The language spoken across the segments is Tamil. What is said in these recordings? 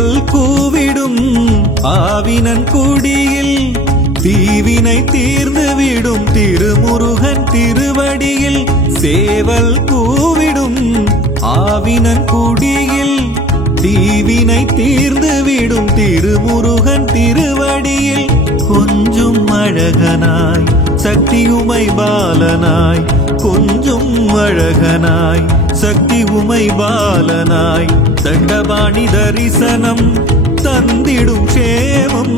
சேவல் கூவிடும் ஆவினன் குடியில் தீவினை தீர்ந்துவிடும் திருமுருகன் திருவடியில். சேவல் கூவிடும் ஆவினன் குடியில் தீவினை தீர்ந்துவிடும் திருமுருகன் திருவடியில். கொஞ்சும் அழகனாய் சக்தி உமை பாலனாய், கொஞ்சும் அழகனாய் சக்தி உமை பாலனாய், தண்டபாணி தரிசனம் தந்திடும் க்ஷேமம்,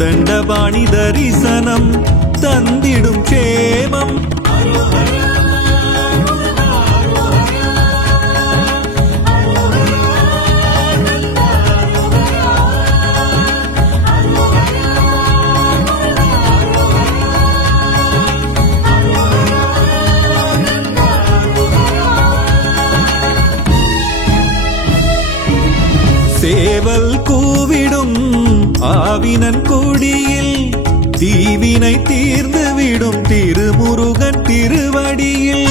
தண்டபாணி தரிசனம் தந்திடும் க்ஷேமம். சேவல் கூவிடும் ஆவினன் குடியில் தீவினை தீர்ந்துவிடும் திருமுருகன் திருவடியில்.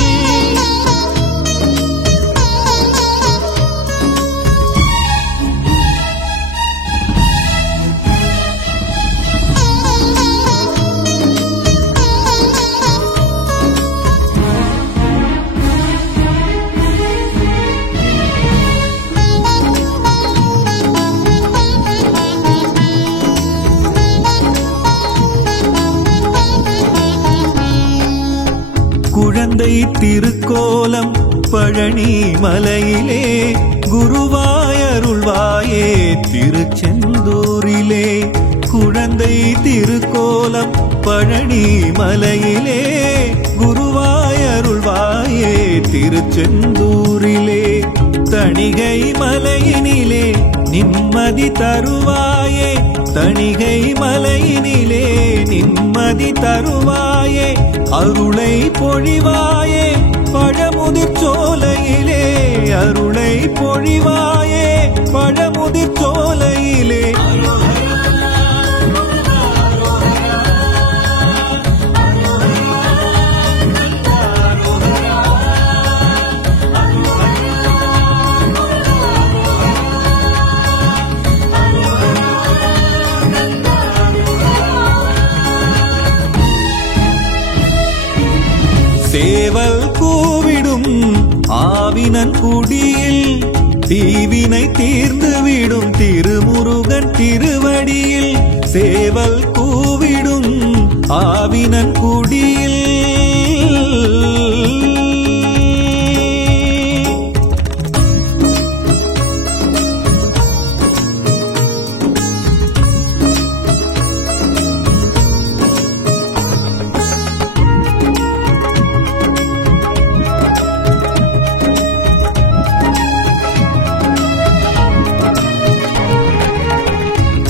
குழந்தை திருக்கோலம் பழனி மலையிலே, குருவாயருள்வாயே திருச்செந்தூரிலே. குழந்தை திருக்கோலம் பழனி மலையிலே, குருவாயருள்வாயே திருச்செந்தூரிலே. தணிகை மலையினிலே நிம்மதி தருவாயே, தணிகை மலையினிலே நிம்மதி தருவாயே. அருளை பொழிவாயே பழமுதிர் சோலையிலே, அருளை பொழிவாயே பழமுதிர் சோலையிலே. சேவல் கூவிடும் ஆவினன் குடியில் தீவினை தீர்ந்துவிடும் திருமுருகன் திருவடியில். சேவல் கூவிடும் ஆவினன் குடியில்.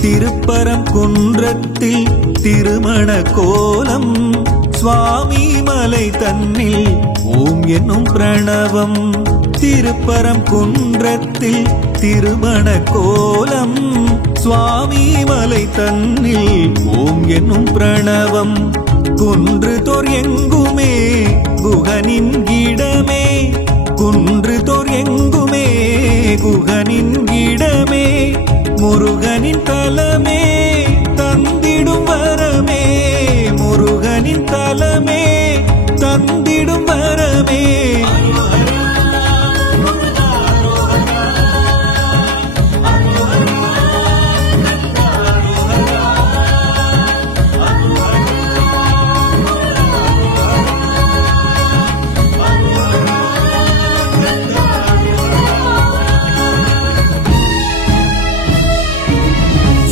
திருப்பரங்குன்றத்தில் திருமண கோலம், சுவாமி மலை தன்னில் ஓம் என்னும் பிரணவம். திருப்பரங்குன்றத்தில் திருமண கோலம், சுவாமி மலை தன்னில் ஓம் என்னும் பிரணவம். குன்று தோர் எங்குமே குகனின் இடமே, குன்று தோர் எங்குமே குகனின் இடமே. முருகனின் தலமே தந்திடும் வரமே, முருகனின் தலமே தந்திடும் வரமே.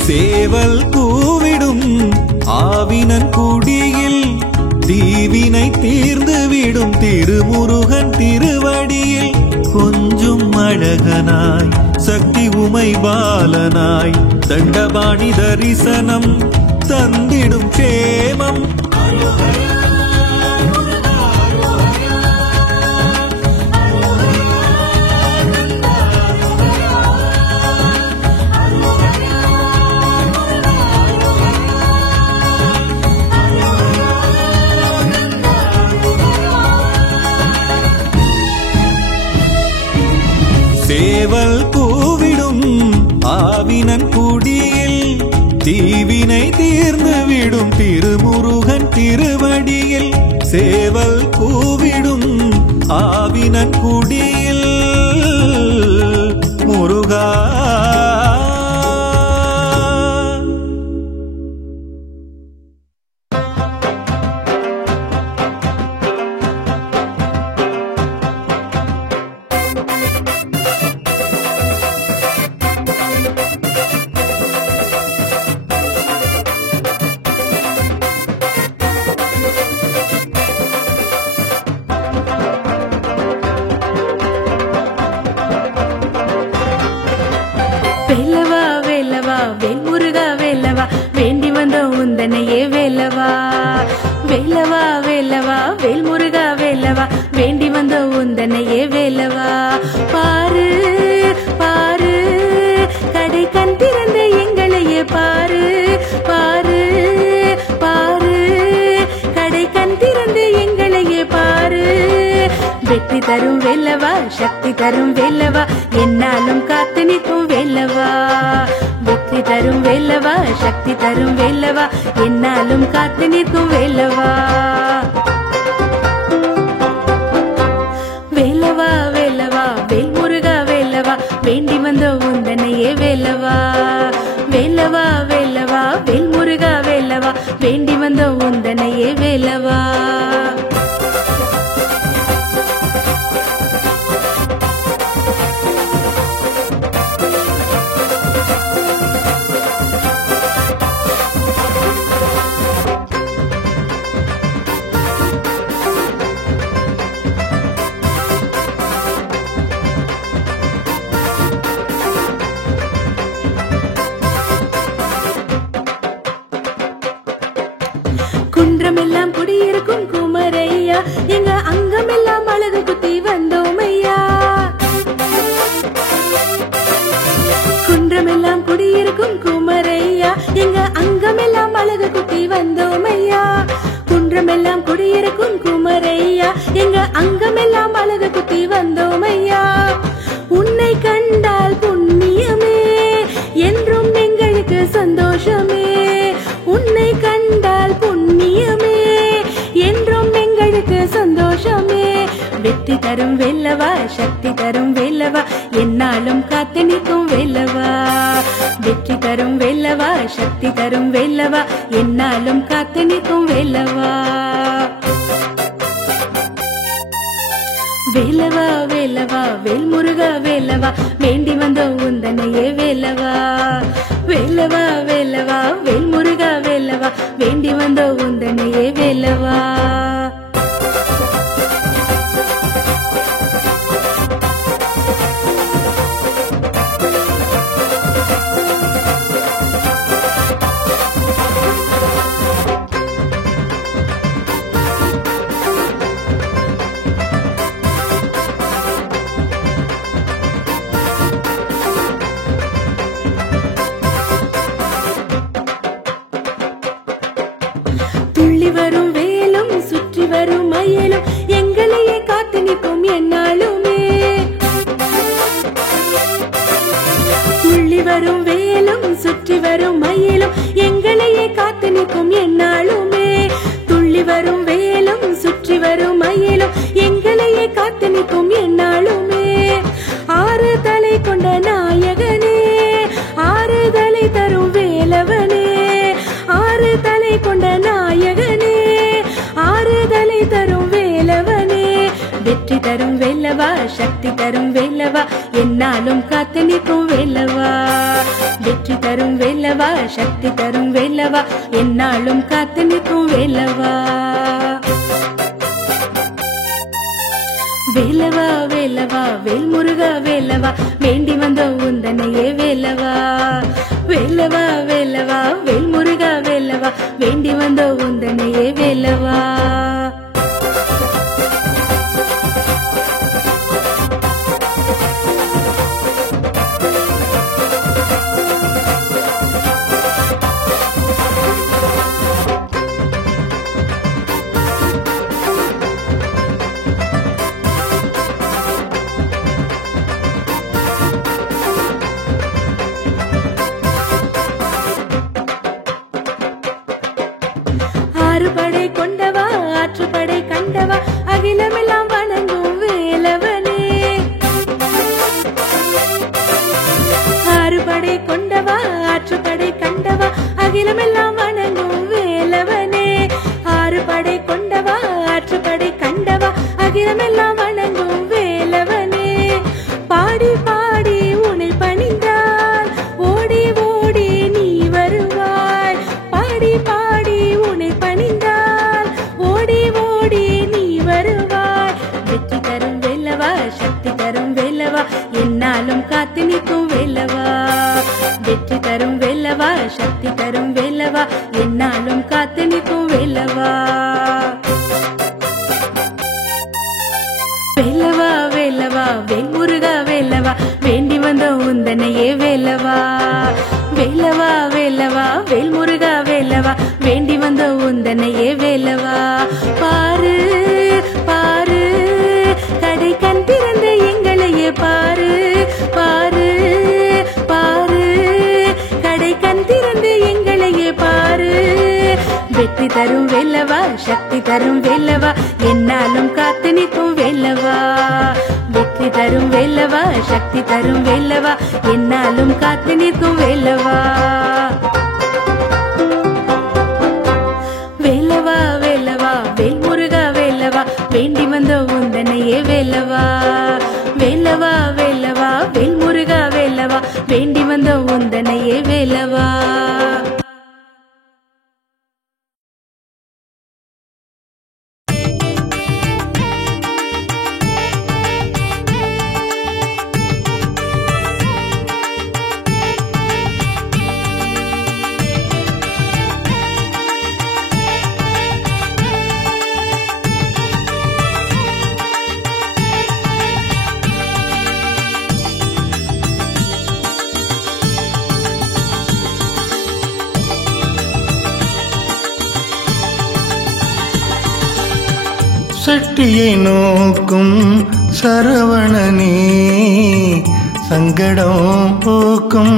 சேவல் கூவிடும் ஆவினன் குடியில் தீவினை தீர்ந்துவிடும் திருமுருகன் திருவடியில். கொஞ்சும் அழகனாய் சக்தி உமை பாலனாய், தண்டபாணி தரிசனம் தந்திடும் க்ஷேமம். சேவல் கூவிடும் ஆவினன் குடியில் தீவினை தீர்ந்து விடும் திருமுருகன் திருவடியில் சேவல் கூவிடும் ஆவினன் குடியில் முருகா. வேலவா வேலவா வேல் முருகா வேலவா வேண்டி வந்த உந்தனையே வேலவா. வேலவா வேலவா வேல் முருகா வேலவா வேண்டி வந்த உந்தனையே வேலவா. பாரு பாரு கடை கண் திறந்த எங்களையே பாரு பாரு பாரு கடை கண் திறந்த எங்களையே பாரு. வெற்றி தரும் வேலவா சக்தி தரும் வேலவா என்னாலும் காத்து நிற்கும் வேலவா. வெற்றி தரும் வேலவா சக்தி தரும் வேலவா என்னாலும் காத்து நிற்கும் வேலவா. வேலவா வேலவா வேல் முருகா வேலவா வேண்டி வந்த உந்தனையே வேலவா. வேலவா வேலவா வேல் முருகா வேலவா வேண்டி வந்த உந்தனையே வேலவா. குன்றமெல்லாம் குடியிருக்கும் குமரையா எங்க அங்கமெல்லாம் அழகு குத்தி வந்தோம் ஐயா. குன்றமெல்லாம் குடியிருக்கும் குமரையா எங்க அங்கமெல்லாம் அழகு குத்தி வந்தோம் ஐயா. குன்றமெல்லாம் குடியிருக்கும் குமரையா எங்க அங்கமெல்லாம் அழகு குத்தி வந்தோம் ஐயா. உன்னை கண்டால் புண்ணியமே என்றும் எங்களுக்கு சந்தோஷமே. உன்னை கண்டால் புண்ணியமே என்றும் எங்களுக்கு சந்தோஷமே. வெற்றி தரும் வேலவா சக்தி தரும் வேலவா என்னாலும் காத்து நிற்கும் வேலவா. வெற்றி தரும் வேலவா சக்தி தரும் வேலவா என்னாலும் காத்து நிற்கும் வேலவா. வேலவா வேலவா வேல் முருகா வேலவா வேண்டி வந்த உந்தனையே வேலவா. வேலவா வேலவா வேல் முருகா வேலவா வேண்டி வந்த உந்தனையே வேலவா. துள்ளி வரும் வேலும் சுற்றி வரும் மயிலும் எங்களையே காத்து நிற்கும் என்னாலுமே. துள்ளி வரும் வேலும் சுற்றி வரும் மயிலும் எங்களையே காத்து நிற்கும் என்னாலுமே. துள்ளி வரும் வேலும் சுற்றி வரும் மயிலும் எங்களையே காத்து நிற்கும் என்னாலுமே. ஆறு தலை கொண்ட நாயகனே ஆறுதலை தரும் வேலவனே. ஆறு தலை கொண்ட நாயகனே ஆறுதலை தரும் வேலவனே. வெற்றி தரும் வேலவா சக்தி தரும் வேலவா என்னாலும் காத்து நிற்கும் வேலவா. வெற்றி தரும் வேலவா சக்தி தரும் வேலவா என்னாலும் காத்து நிற்கும் வேலவா. வேலவா வேலவா வேல் முருகா வேலவா வேண்டி வந்த உந்தனையே வேலவா. வேலவா வேலவா வேல் முருகா வேலவா வேண்டி வந்த உந்தனையே வேலவா. ஆறுபடை கொண்டவா ஆற்றுப்படை கண்டவா அகிலமெல்லாம் வணங்கும் வேலவனே. ஆறுபடை கொண்டவா ஆற்றுப்படை கண்டவா அகிலமெல்லாம் வணங்கும் வேலவனே. ஆறுபடை கொண்டவா ஆற்றுப்படை கண்டவா அகிலமெல்லாம் வணங்கும் வேலவனே. பாடி பாடி உன்னை பணிந்தால் ஓடி ஓடி நீ வருவாய். பாடி பாடி உன்னை பணிந்தால் ஓடி ஓடி நீ வருவாய். வெற்றி தரும் வேலவா சக்தி தரும் வேலவா என்னாலும் காத்து நிற்கும் வேலவா. வெற்றி தரும் வேலவா சக்தி தரும் வேலவா என்னாலும் காத்து நிற்கும் வேலவா. வேலவா வேலவா வேல்முருகா வேலவா வேண்டி வந்த உந்தனையே வேலவா. வேலவா வேலவா வேல்முருகா வேலவா வேண்டி வந்த உந்தனையே வேலவா. பாரு பாரு கடை கண் திறந்த எங்களையே பாரு. பாரு பாரு கடை கண் திறந்த எங்களையே பாரு. வெற்றி தரும் வேலவா சக்தி தரும் வேலவா என்னாலும் காத்து நிற்கும் வேலவா. வெற்றி தரும் வேலவா சக்தி தரும் வேலவா என்னாலும் காத்து நிற்கும் வேலவா. வேலவா வேலவா வேல்முருகா வேலவா வேண்டி வந்த உந்தனையே வேலவா. வேலவா வேலவா வேல்முருகா வேலவா வேண்டி வந்த உந்தனையே வேலவா. சட்டியை நோக்கும் சரவணனே சங்கடம் போக்கும்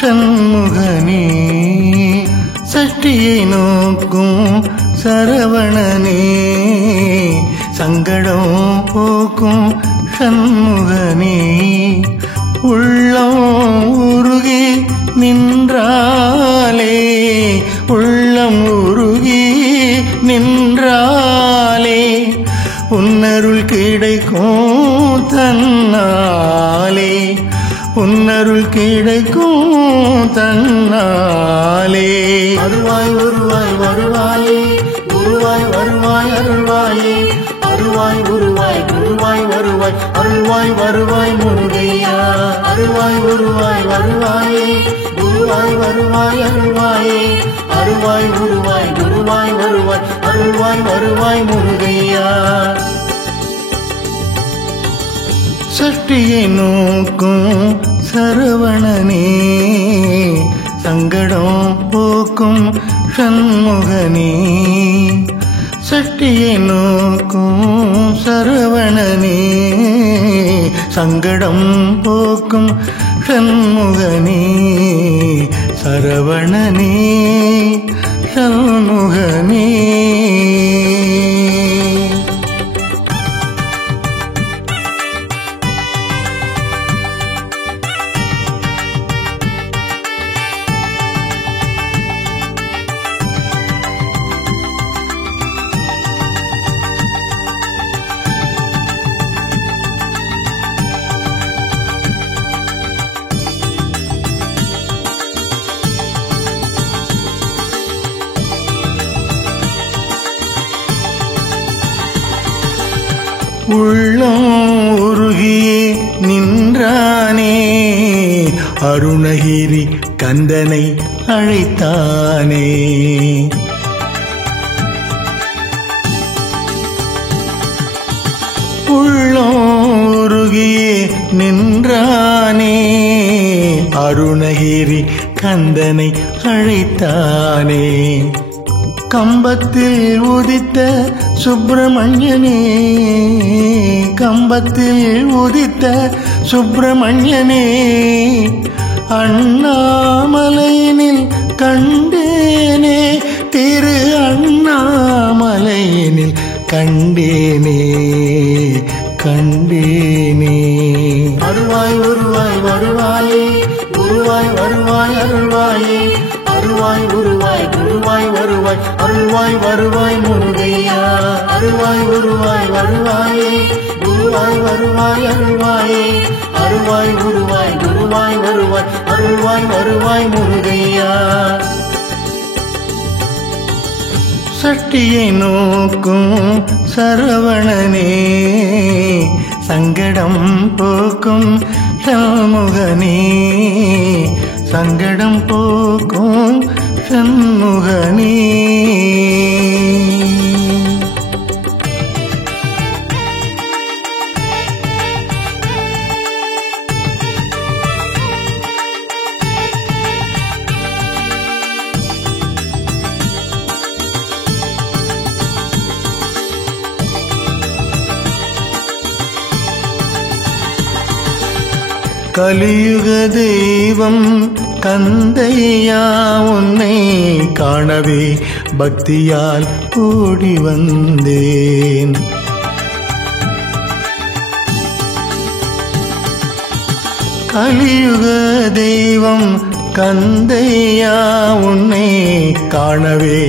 சண்முகனே. சட்டியை நோக்கும் சரவணனே சங்கடம் போக்கும் சண்முகனே. உள்ளம் உருகி நின்றாலே உள்ளம் உருகி நின்றாலே உன்னருள் கிடைக்கும் தன்னாலே. உன்னருள் கிடைக்கும் தன்னாலே. அருவாய் வருவாய் வருவாயே குருவாய் வருவாய் அருள்வாயே. அருவாய் உருவாய் குருவாய் வருவாய் அருள்வாய் வருவாய் முருகையா. அருவாய் உருவாய் வருவாயே குருவாய் வருவாய் அருள்வாயே. அருவாய் உருவாய் குருவாய் வருவாய் அருள்வாய் வருவாய் முருகையா. சட்டியை நோக்கும் சரவணனே சங்கடம் போக்கும் சண்முகனே. சட்டியை நோக்கும் சரவணனே சங்கடம் போக்கும் சண்முகனே. சரவணனே சண்முகனே. உள்ளம் உருகியே நின்றானே அருணகிரி கந்தனை அழைத்தானே. உள்ளம் உருகியே நின்றானே அருணகிரி கந்தனை அழைத்தானே. கம்பத்தில் உதித்த சுப்பிரமணியனே கம்பத்தில் உதித்த சுப்பிரமணியனே அண்ணாமலையினில் கண்டேனே திரு அண்ணாமலையினில் மலையினில் கண்டேனே கண்டேனே. அருள்வாய் உருவாய் வருவாயே குருவாய் வருவாய் அருள்வாயே. அருள்வாய் உருவாய் குருவாய் வருவாய் அருள்வாய் வருவாய் முருகையா. அருள்வாய் உருவாய் வருவாயே குருவாய் வருவாய் அருள்வாயே. அருள்வாய் உருவாய் குருவாய் வருவாய் அருள்வாய் வருவாய் முருகையா. சட்டியை நோக்கும் சரவணனே சங்கடம் போக்கும் சண்முகனே. சங்கடம் போக்கும் சண்முகனே. கலியுக தெய்வம் கந்தையா உன்னை காணவே பக்தியால் கூடி வந்தேன். கலியுக தெய்வம் கந்தையா உன்னை காணவே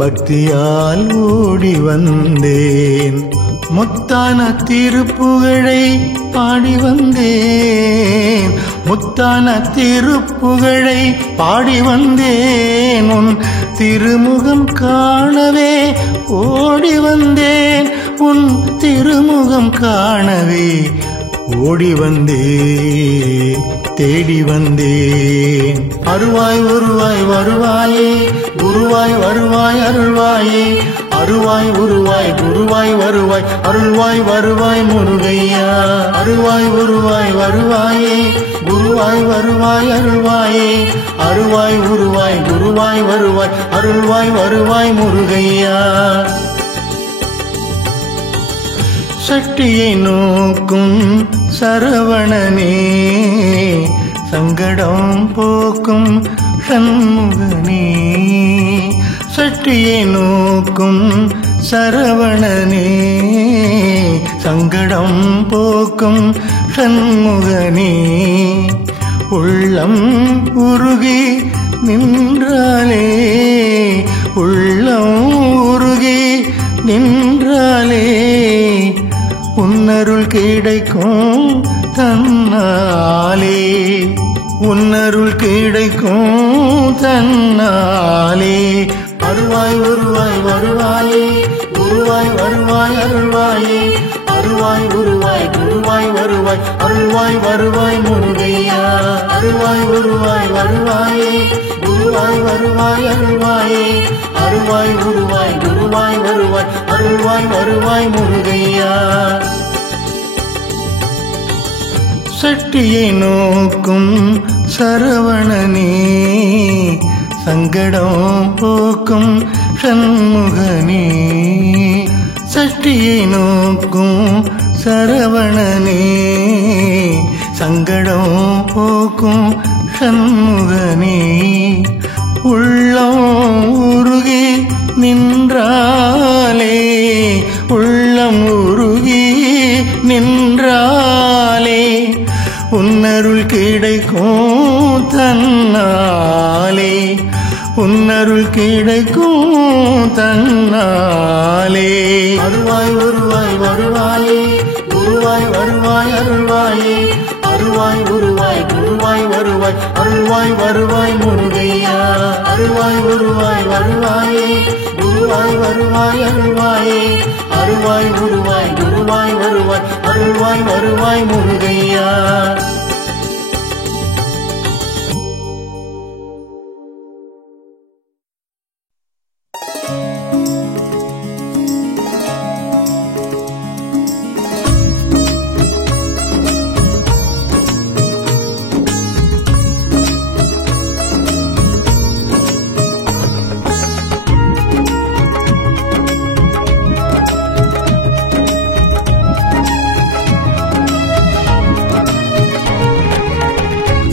பக்தியால் ஓடி வந்தேன். முத்தான திருப்புகழை பாடி வந்தேன். முத்தான திருப்புகழை பாடி வந்தேன். உன் திருமுகம் காணவே ஓடி வந்தேன். உன் திருமுகம் காணவே ஓடி வந்தேன் தேடி வந்தேன். அருள்வாய் உருவாய் வருவாயே குருவாய் வருவாய் அருள்வாயே. அருள்வாய் உருவாய் குருவாய் வருவாய் அருள்வாய் வருவாய் முருகையா. அருள்வாய் உருவாய் வருவாயே குருவாய் வருவாய் அருள்வாயே. அருள்வாய் உருவாய் குருவாய் வருவாய் அருள்வாய் வருவாய் முருகையா. சட்டியை நோக்கும் சரவணனே சங்கடம் போக்கும் சண்முகனே. சட்டியை நோக்கும் சரவணனே சங்கடம் போக்கும் சண்முகனே. உள்ளம் உருகி நின்றாலே உள்ளம் உருகி நின்றாலே உன்னருள் கிடைக்கும் தன்னாலே. உன்னருள் கிடைக்கும் தன்னாலே. அருள்வாய் உருவாய் வருவாயே குருவாய் வருவாய் அருள்வாயே. அருள்வாய் உருவாய் குருவாய் வருவாய் அருள்வாய் வருவாய் முருகையா. அருள்வாய் உருவாய் வருவாயே குருவாய் வருவாய் அருள்வாயே. அருள்வாய் உருவாய் குருவாய் வருவாய் அருள்வாய் வருவாய் முருகையா. சட்டியை நோக்கும் சரவணனே சங்கடம் போக்கும் சண்முகனே. சட்டியை நோக்கும் சரவணனே சங்கடம் போக்கும் சண்முகனே. உள்ளம் உருகி நின்றாலே உள்ளம் உருகி நின்றாலே உன்னருள் கிடைக்கும் தன்னாலே. உன்னருள் கிடைக்கும் தன்னாலே. அருள்வாய் உருவாய் வருவாயே குருவாய் வருவாய் அருள்வாயே. அருள்வாய் உருவாய் குருவாய் வருவாய் அருள்வாய் வருவாய் முருகையா. அருள்வாய் உருவாய் வருவாயே குருவாய் வருவாய் அருள்வாயே. அருள்வாய் உருவாய் குருவாய் வருவாய் அருள்வாய் வருவாய் முருகையா.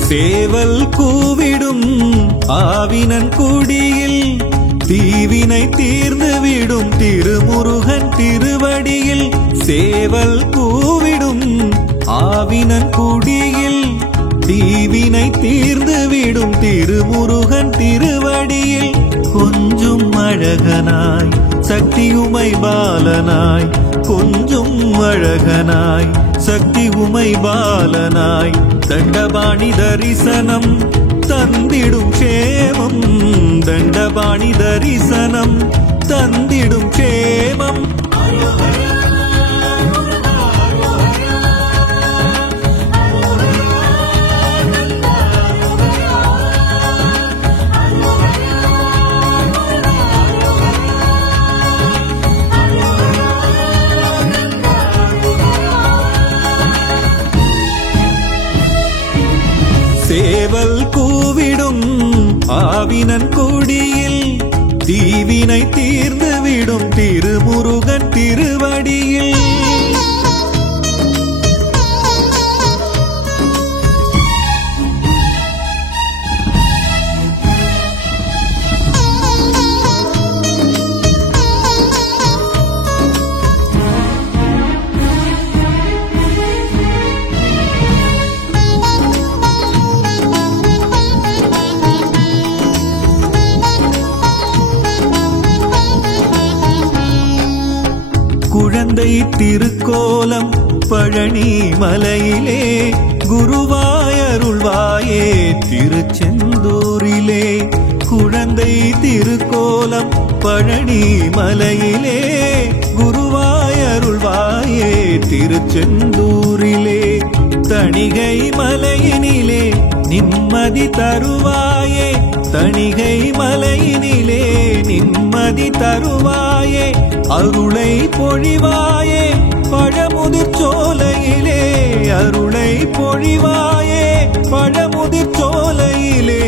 சேவல் கூவிடும் ஆவினன் குடியில் தீவினை தீவினை தீர்ந்துவிடும் திருமுருகன் திருவடியில் சேவல் கூவிடும் ஆவினன் குடியில் தீவினை தீர்ந்துவிடும் திருமுருகன் திருவடியில் கொஞ்சும் அழகனாய் சக்தி உமை பாலனாய் கொஞ்சும் அழகனாய் சக்தி உமை பாலனாய் தண்டபாணி தரிசனம் தந்திடும் க்ஷேமம் தண்டபாணி தரிசனம் தந்திடும் க்ஷேமம் சேவல் கூவிடும் ஆவினன் குடியில் தீவினை தீர்ந்துவிடும் திருமுருகன் திருவடியில் குழந்தை திருக்கோலம் பழனி மலையிலே குருவாயருள்வாயே திருச்செந்தூரிலே குழந்தை திருக்கோலம் பழனி மலையிலே குருவாயருள்வாயே திருச்செந்தூரிலே தணிகை மலையினிலே நிம்மதி தருவாயே தணிகை மலையினிலே நிம்மதி தருவாயே அருளை பொழிவாயே பழமுதிர் சோலையிலே அருளை பொழிவாயே பழமுதிர் சோலையிலே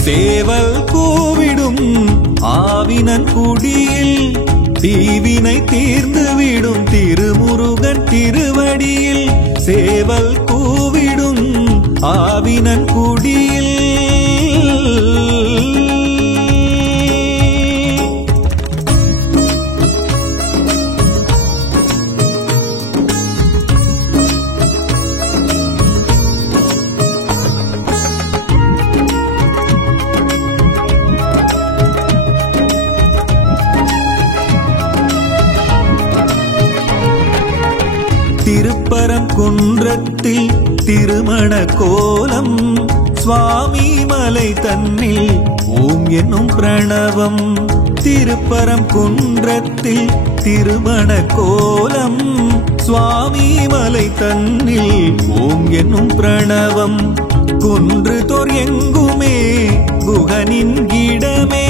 சேவல் கூவிடும் ஆவினன் குடியில் தீவினை தீர்ந்துவிடும் திருமுருகன் திருவடியில் சேவல் கூவிடும் ஆவினன் குடியில் திருப்பரங்குன்றத்தில் திருமண கோலம் சுவாமி மலை தன்னில் ஓம் என்னும் பிரணவம் திருப்பரங்குன்றத்தில் திருமண கோலம் சுவாமி மலை தன்னில் ஓம் என்னும் பிரணவம் குன்று தோர் எங்குமே குகனின் இடமே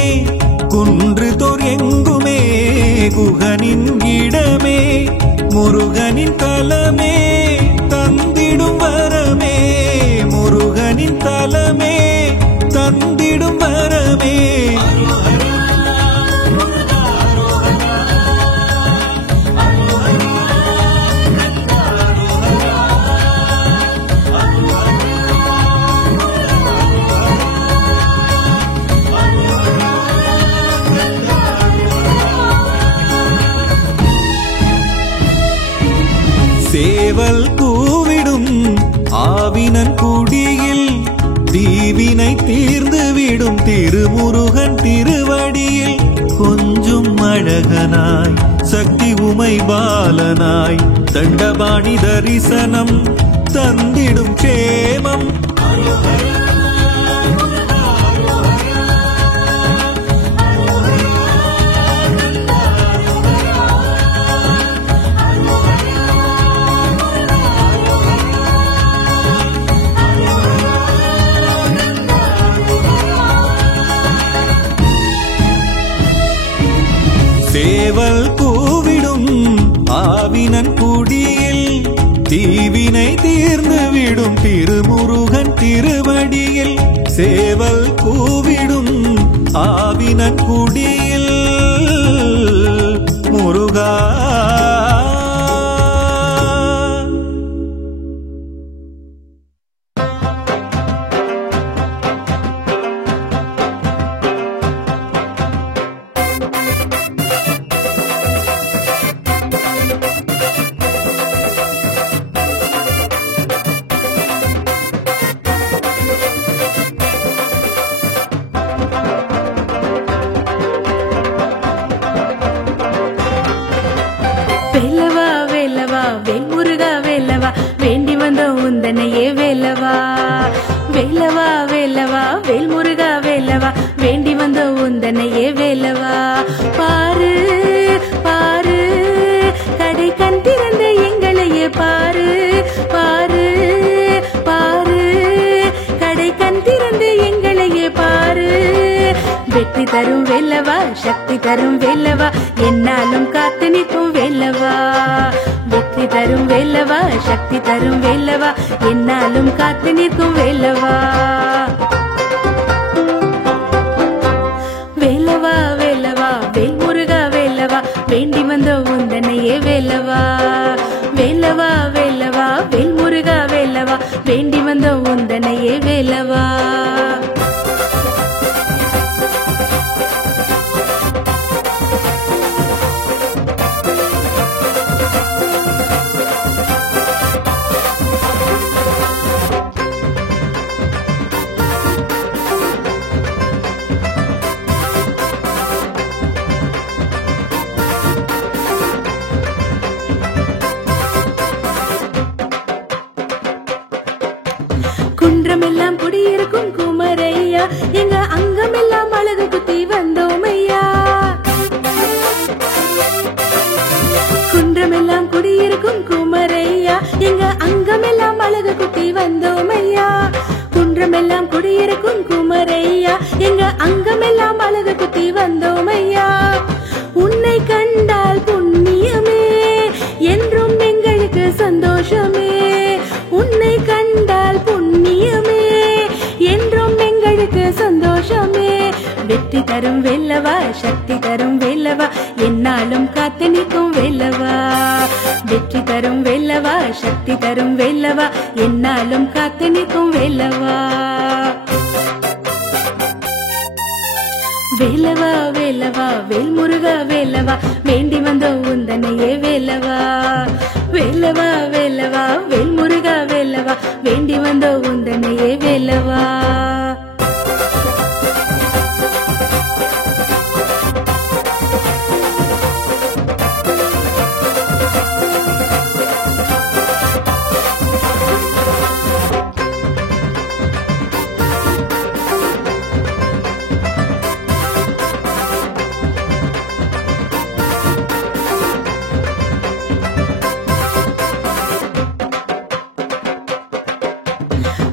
குன்று தோர் எங்குமே குகனின் இடமே முருகனின் தலமே தந்திடும் வரமே முருகனின் தலமே தந்திடும் வரமே சேவல் கூவிடும் ஆவினன் குடியில் தீவினை தீர்ந்துவிடும் திருமுருகன் திருவடியில் கொஞ்சும் அழகனாய் சக்தி உமை பாலனாய் தண்டபாணி தரிசனம் தந்திடும் க்ஷேமம் சேவல் கூவிடும் ஆவினன் குடியில் தீவினை தீர்ந்துவிடும் திருமுருகன் குடியில் சேவல் கூவிடும் ஆவினன் குடியில் முருகா. வேலவா வேலவா வேல் முருகா வேலவா வேண்டி வந்தோம் உந்தனையே வேலவா. வேலவா வேலவா வேல் முருகா வேலவா வேண்டி வந்தோம் உந்தனையே வேலவா. பாரு பாரு கடை கண் திறந்த எங்களையே பாரு பாரு பாரு கடை கண் திறந்த எங்களையே பாரு. வெற்றி தரும் வேலவா சக்தி தரும் வேலவா என்னாலும் காத்து நிற்கும் வேலவா. வெற்றி தரும் வேலவா சக்தி தரும் வேலவா என்னாலும் காத்து நிற்கும் வேலவா. வேலவா வேலவா வேல் முருகா வேலவா வேண்டி வந்த உந்தனையே வேலவா. வேலவா வேலவா வேல் முருகா வேலவா வேண்டி வந்த உந்தனையே வேலவா. குன்றமெல்லாம் குடியிருக்கும் குமரையா எங்க அங்கமெல்லாம் அழகு குத்தி வந்தோமையா. குன்றமெல்லாம் குடியிருக்கும் குமரையா எங்க அங்கமெல்லாம் அழகு குத்தி வந்தோமையா. குன்றமெல்லாம் குடியிருக்கும் குமரையா எங்க அங்கமெல்லாம் அழகு குத்தி வந்தோமையா. உன்னை கண்டால் புண்ணியமே என்றும் எங்களுக்கு சந்தோஷமே. உன்னை கண்டால் புண்ணியமே என்றும் எங்களுக்கு சந்தோஷமே. வெற்றி தரும் வேலவா சக்தி தரும் வேலவா என்னாலும் காத்து நிற்கும் வேலவா. வெற்றி தரும் வேலவா சக்தி தரும் வேலவா என்னாலும் காத்து நிற்கும் வேலவா. வேலவா வேலவா வேல் முருகா வேலவா வேண்டி வந்த உந்தனையே வேலவா. வேலவா வேலவா வேல் முருகா வேலவா வேண்டி வந்த உந்தனையே வேலவா.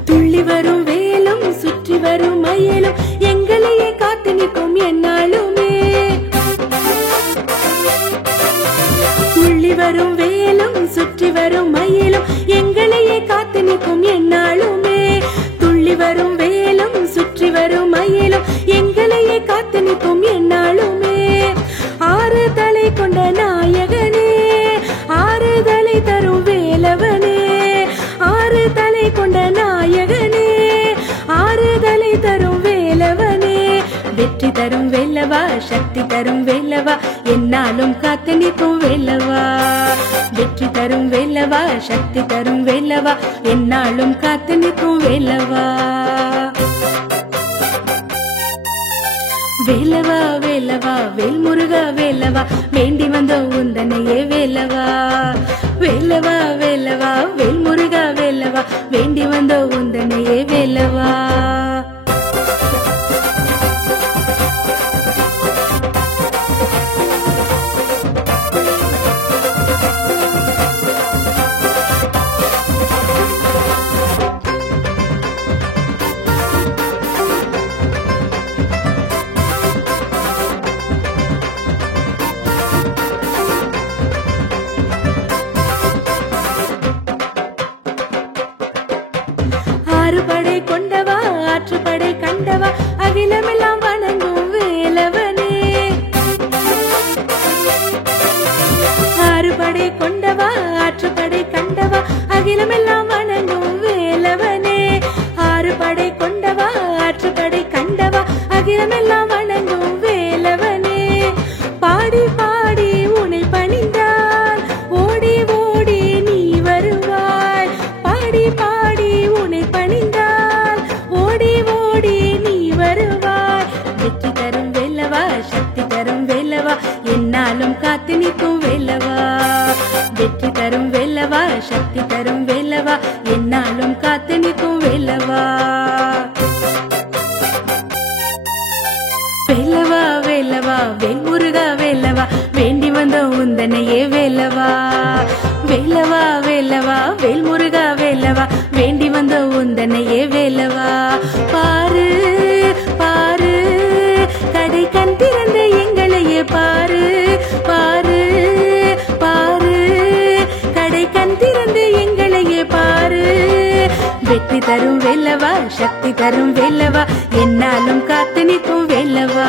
துள்ளி வரும் வேலும் சுற்றி வரும் மயிலும் எங்களையே காத்து நிற்கும் என்னாலுமே. துள்ளி வரும் வேலும் சுற்றி வரும் மயிலும் எங்களையே காத்து நிற்கும் என்னாலுமே. துள்ளி வரும் வேலும் சுற்றி வரும் மயிலும் எங்களையே காத்து நிற்கும் என்னாலுமே. ஆறு தலை கொண்ட நாயகனே ஆறுதலை தரும் வேலவனே. ஆறு தலை கொண்ட நாயகனே ஆறுதலை தரும் வேலவனே. வெற்றி தரும் வேலவா சக்தி தரும் வேலவா என்னாலும் காத்து நிற்கும் வேலவா. வெற்றி தரும் வேலவா சக்தி தரும் வேலவா என்னாலும் காத்து நிற்கும் வேலவா. வேலவா வேலவா வேல் முருகா வேலவா வேண்டி வந்த உந்தனையே வேலவா. வேலவா வேலவா வேல் முருகா வேலவா வேண்டி வந்த உந்தனையே வேலவா. கொண்டவா ஆற்றுப்படை கண்டவா அகிலமெல்லாம் வணங்கும் வேலவனே பாடி பாடி உன்னை பணிந்தால் ஓடி ஓடி நீ வருவாய் பாடி பாடி உன்னை பணிந்தால் ஓடி ஓடி நீ வருவாய் வெற்றி தரும் வேலவா சக்தி தரும் வேலவா என்னாலும் காத்து நிற்கும் வேலவா வெற்றி தரும் வேலவா சக்தி தரும் வேலவா என்னாலும் காத்து நிற்கும் வேலவா வேலவா வேலவா வேல்முருகா வேலவா வேண்டி வந்த உந்தனையே வேலவா வேலவா வேலவா வேல்முருகா வேலவா வேண்டி வந்த உந்தனையே வேலவா பாரு பாரு கடை கண் திறந்த எங்களையே பாரு பாரு பாரு கடை கண் திறந்த எங்களையே பாரு வெற்றி தரும் வேலவா சக்தி தரும் வேலவா என்னாலும் காத்து நிற்கும் வேலவா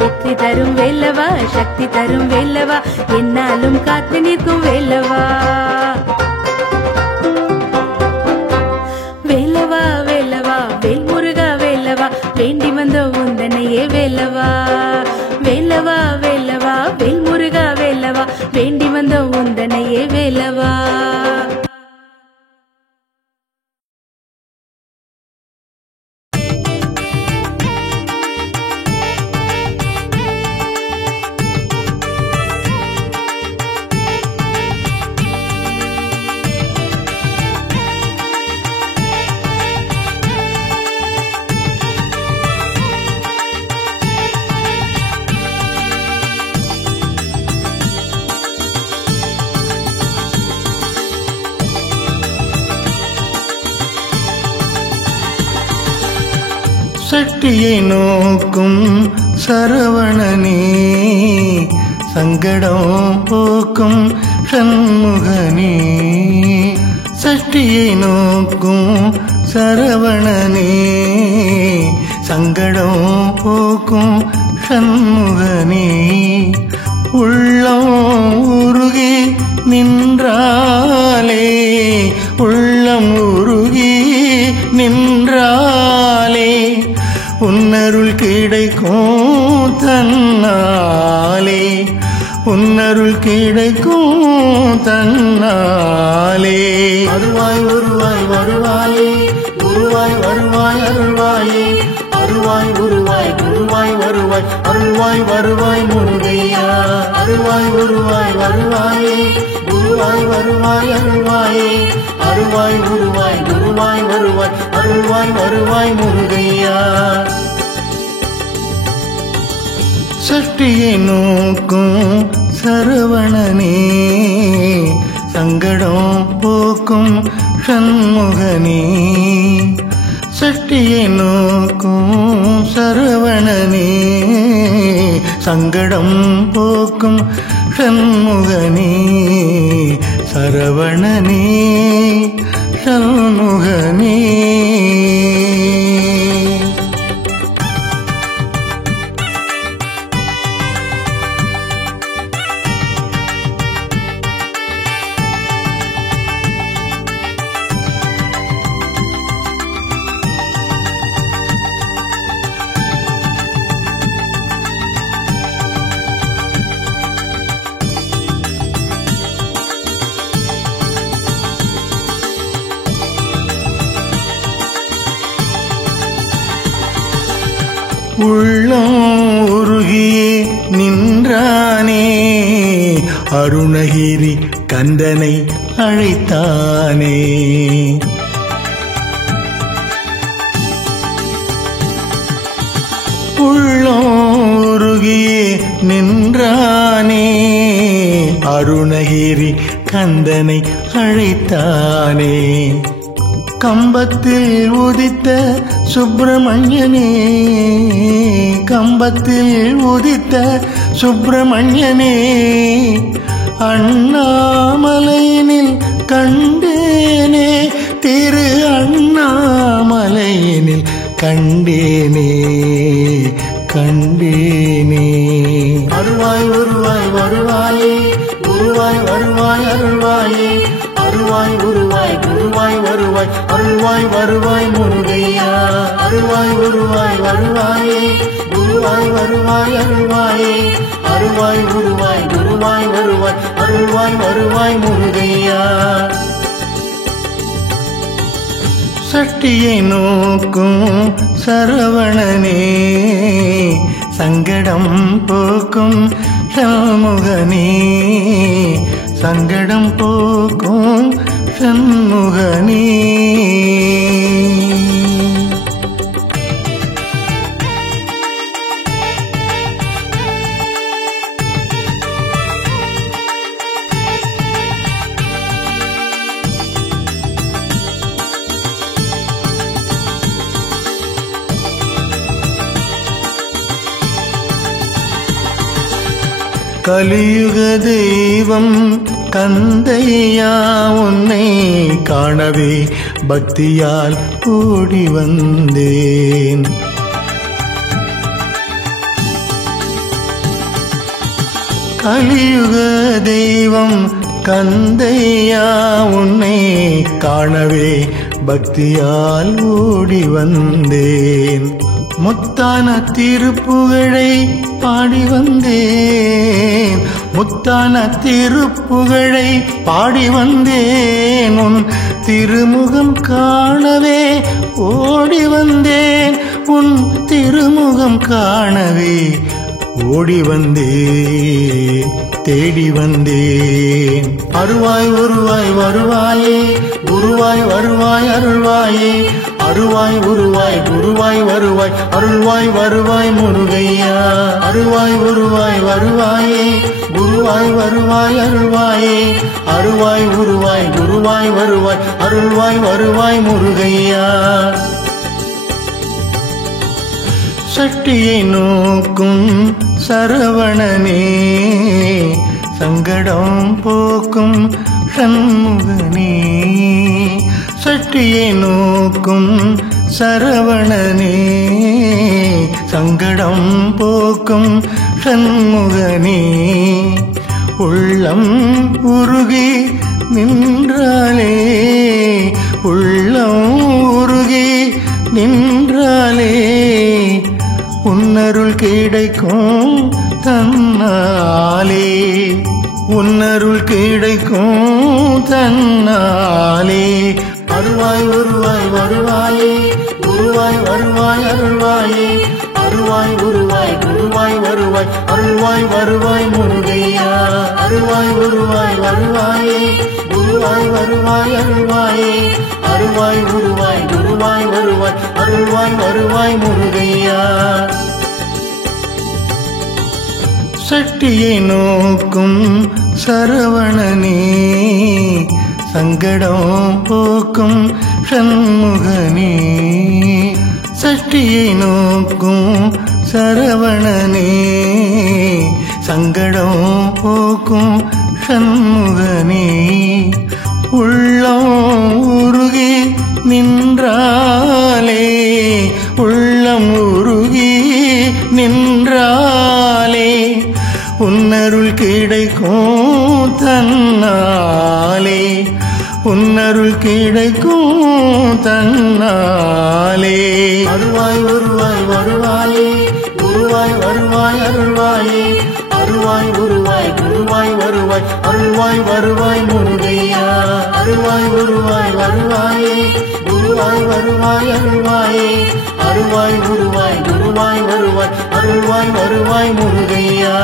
வெற்றி தரும் வேலவா சக்தி தரும் வேலவா என்னாலும் காத்து நிற்கும் வேலவா வேலவா வேலவா வேல்முருகா வேலவா வேண்டி வந்த உந்தனையே வேலவா வேலவா வேலவா வேல்முருகா வேலவா வேண்டி வந்த உந்தனையே வேலவா சட்டியை நோக்கும் சரவணனே சங்கடம் போக்கும் சண்முகனே சட்டியை நோக்கும் சரவணனே சங்கடம் போக்கும் சண்முகனே உள்ளம் உருகி நின்றாலே உள்ளம் உருகி நின்றாலே உன்னருள் கிடைக்கும் தன்னாலே உன்னருள் கிடைக்கும் தன்னாலே அருள்வாய் வருவாய் வருவாயே குருவாய் வருவாய் அருள்வாயே அருள்வாய் குருவாய் குருவாய் வருவாய் அருள்வாய் வருவாய் முருகையா அருள்வாய் குருவாய் வருவாயே குருவாய் வருவாய் அருள்வாயே அருள்வாய் குருவாய் குருவாய் வருவாய் அருள்வாய் வருவாய் முருகையா சட்டியை நோக்கும் சரவணனே சங்கடம் போக்கும் சண்முகனே சட்டியை நோக்கும் சரவணனே சங்கடம் போக்கும் சண்முகனே சரவணனே சண்முகனே உள்ளம் உருகியே நின்றானே அருணகிரி கந்தனை அழைத்தானே உள்ளம் உருகியே நின்றானே அருணகிரி கந்தனை அழைத்தானே கம்பத்தில் உதித்த சுப்பிரமணியனே கம்பத்தில் உதித்த சுப்பிரமணியனே அண்ணாமலையினில் கண்டேனே திரு அண்ணாமலையினில் கண்டேனே கண்டேனே அருள்வாய் வருவாய் வருவாயே குருவாய் வருவாய் அருள்வாயே அருள்வாய் குருவாய் குரு வருவாய் வருவாய் அருள்வாய் வருவாய் முருகையா அருள்வாய் வருவாய் வருவாயே குருவாய் வருவாய் அருள்வாயே அருள்வாய் குருவாய் குருவாய் வருவாய் அருள்வாய் வருவாய் முருகையா சட்டியை நோக்கும் சரவணனே சங்கடம் போக்கும் சண்முகனே சங்கடம் போக்கும் சண்முகனே கலியுக தெய்வம் கந்தையா உன்னை காணவே பக்தியால் ஓடி வந்தேன் கலியுக தெய்வம் கந்தையா உன்னை காணவே பக்தியால் ஓடி வந்தேன் முத்தான திருப்புகழை பாடி வந்தேன் முத்தான திருப்புகழை பாடி வந்தேன் உன் திருமுகம் காணவே ஓடி வந்தேன் உன் திருமுகம் காணவே ஓடி வந்தேன் தேடி வந்தேன் அருவாய் வருவாய் வருவாயே குருவாய் வருவாய் அருள்வாயே அருவாய் உருவாய் குருவாய் வருவாய் அருள்வாய் வருவாய் முருகையா அருவாய் உருவாய் வருவாயே குருவாய் வருவாய் அருள்வாயே அருவாய் உருவாய் குருவாய் வருவாய் அருள்வாய் வருவாய் முருகையா சட்டியை நோக்கும் சரவணனே சங்கடம் போக்கும் சண்முகனே சட்டியை நோக்கும் சரவணனே சங்கடம் போக்கும் சண்முகனே உள்ளம் உருகி நின்றாலே உள்ளம் உருகி நின்றாலே உன்னருள் கிடைக்கும் தன்னாலே உன்னருள் கிடைக்கும் தன்னாலே அருவாய் வருவாய் வருவாயே குருவாய் வருவாய் அருள்வாயே அருவாய் உருவாய் குருவாய் வருவாய் அருள்வாய் வருவாய் முருகையா அருவாய் உருவாய் வருவாயே குருவாய் வருவாய் அருள்வாயே அருவாய் உருவாய் குருவாய் வருவாய் அருள்வாய் வருவாய் முருகையா சட்டியை நோக்கும் சரவணனே சங்கடம் போக்கும் சண்முகனே சட்டியை நோக்கும் சரவணனே சங்கடம் போக்கும் சண்முகனே உள்ளம் உருகி நின்றாலே உள்ளம் உருகி நின்றாலே உன்னருள் கிடைக்கும் தன்னாலே உன்னருள் கிடைக்கும் தன்னாலே அருவாய் வருவாய் வருவாயே குருவாய் வருவாய் அருள்வாயே அருவாய் உருவாய் குருவாய் வருவாய் அருள்வாய் வருவாய் முருகையா அருவாய் உருவாய் வருவாயே குருவாய் வருவாய் அருள்வாயே அருவாய் உருவாய் குருவாய் வருவாய் அருள்வாய் வருவாய் முருகையா